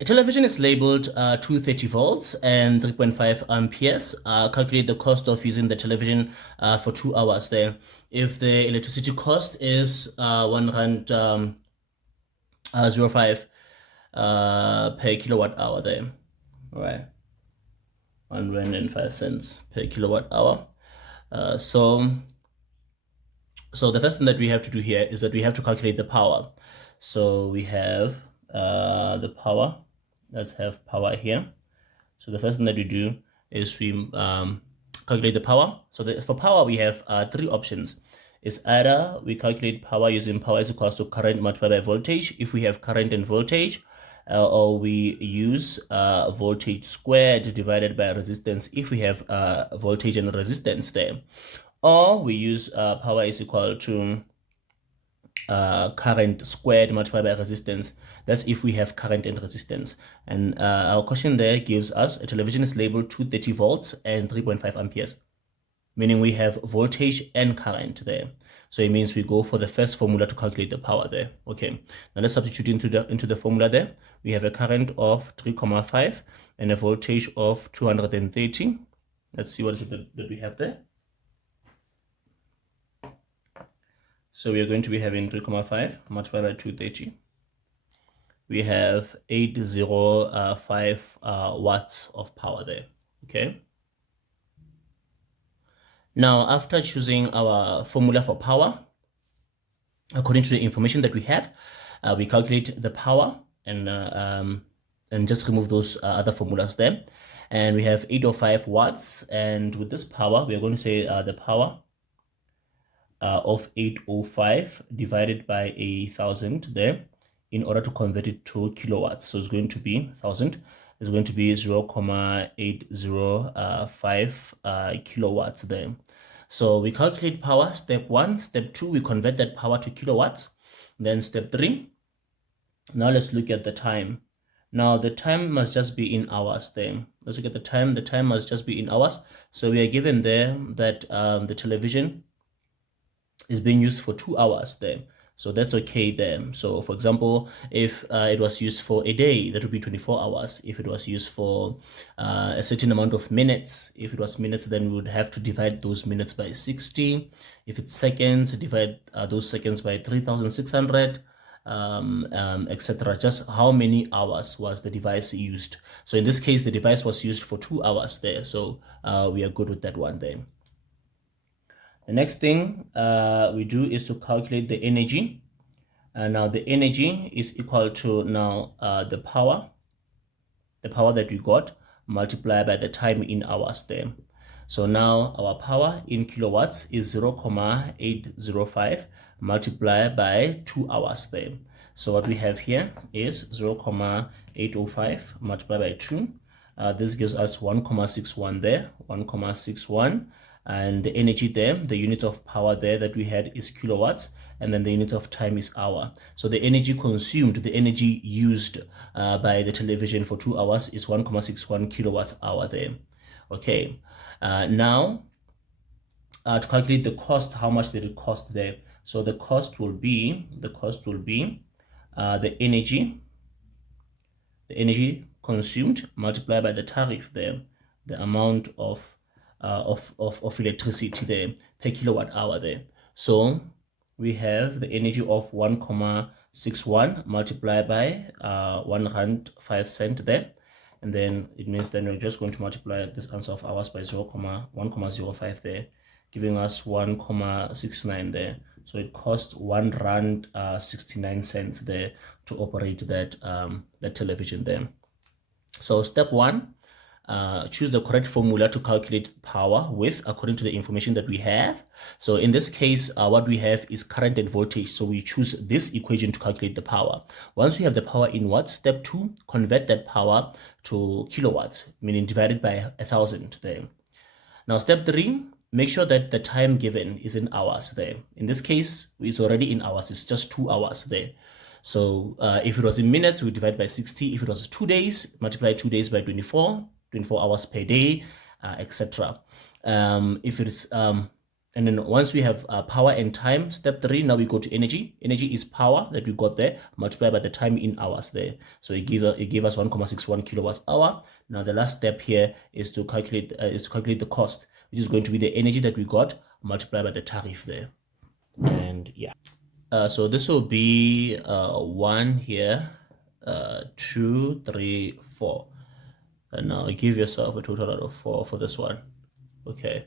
A television is labeled 230 volts and 3.5 amperes. Calculate the cost of using the television for 2 hours there. If the electricity cost is 1 rand 05 per kilowatt hour there. All right, 1 rand and 5 cents per kilowatt hour. So the first thing that we have to do here is that we have to calculate the power. So we have the power. Let's have power here. So the first thing that we do is we calculate the power. So for power, we have three options. It's either we calculate power using power is equals to current multiplied by voltage, if we have current and voltage, or we use voltage squared divided by resistance, if we have voltage and resistance there. Or we use power is equal to current squared multiplied by resistance. That's if we have current and resistance. And our question there gives us a television is labeled 230 volts and 3.5 amperes, meaning we have voltage and current there. So it means we go for the first formula to calculate the power there. Okay, now let's substitute into the formula there. We have a current of 3.5 and a voltage of 230. Let's see what is it that we have there. So we are going to be having 3.5 multiplied by 230. We have 805 watts of power there. Okay. Now, after choosing our formula for power, according to the information that we have, we calculate the power and just remove those other formulas there. And we have 805 watts. And with this power, we are going to say the power of 805 divided by 1,000 there in order to convert it to kilowatts. So it's going to be 1,000. It's going to be 0.805 kilowatts there. So we calculate power, step 1. Step 2, we convert that power to kilowatts. Then step 3, now let's look at the time. Now the time must just be in hours there. Let's look at the time. The time must just be in hours. So we are given there that the television is being used for 2 hours there. So that's okay there. So for example, if it was used for a day, that would be 24 hours. If it was used for a certain amount of minutes, if it was minutes, then we would have to divide those minutes by 60. If it's seconds, divide those seconds by 3,600, etc. Just how many hours was the device used. So in this case, the device was used for 2 hours there. So we are good with that one there. The next thing we do is to calculate the energy. Now the energy is equal to now the power that we got multiplied by the time in hours there. So now our power in kilowatts is 0.805 multiplied by 2 hours there. So what we have here is 0.805 multiplied by 2. This gives us 1.61 there, 1.61. And the energy there, the unit of power there that we had is kilowatts, and then the unit of time is hour. So the energy consumed, the energy used by the television for 2 hours is 1.61 kilowatts hour there. Okay, now to calculate the cost, how much did it cost there? So the cost will be the energy consumed multiplied by the tariff there, the amount of electricity there per kilowatt hour there. So we have the energy of 1.61 multiplied by 1 rand 5 cent there, and then it means then we're just going to multiply this answer of ours by 1.05 there, giving us 1.69 there. So it costs 1 rand 69 cents there to operate that that television there. So step 1, choose the correct formula to calculate power with according to the information that we have. So in this case, what we have is current and voltage. So we choose this equation to calculate the power. Once we have the power in watts, step 2, convert that power to kilowatts, meaning divided by 1,000 there. Now step 3, make sure that the time given is in hours there. In this case, it's already in hours. It's just 2 hours there. So if it was in minutes, we divide by 60. If it was 2 days, multiply 2 days by 24 hours per day, etc. If it's And then once we have power and time, step 3, now we go to energy. Energy is power that we got there, multiplied by the time in hours there. So it gave us 1.61 kilowatts hour. Now the last step here is to calculate the cost, which is going to be the energy that we got multiplied by the tariff there. And yeah. So this will be 1 here, 2, 3, 4. And now give yourself a total out of 4 for this one. Okay.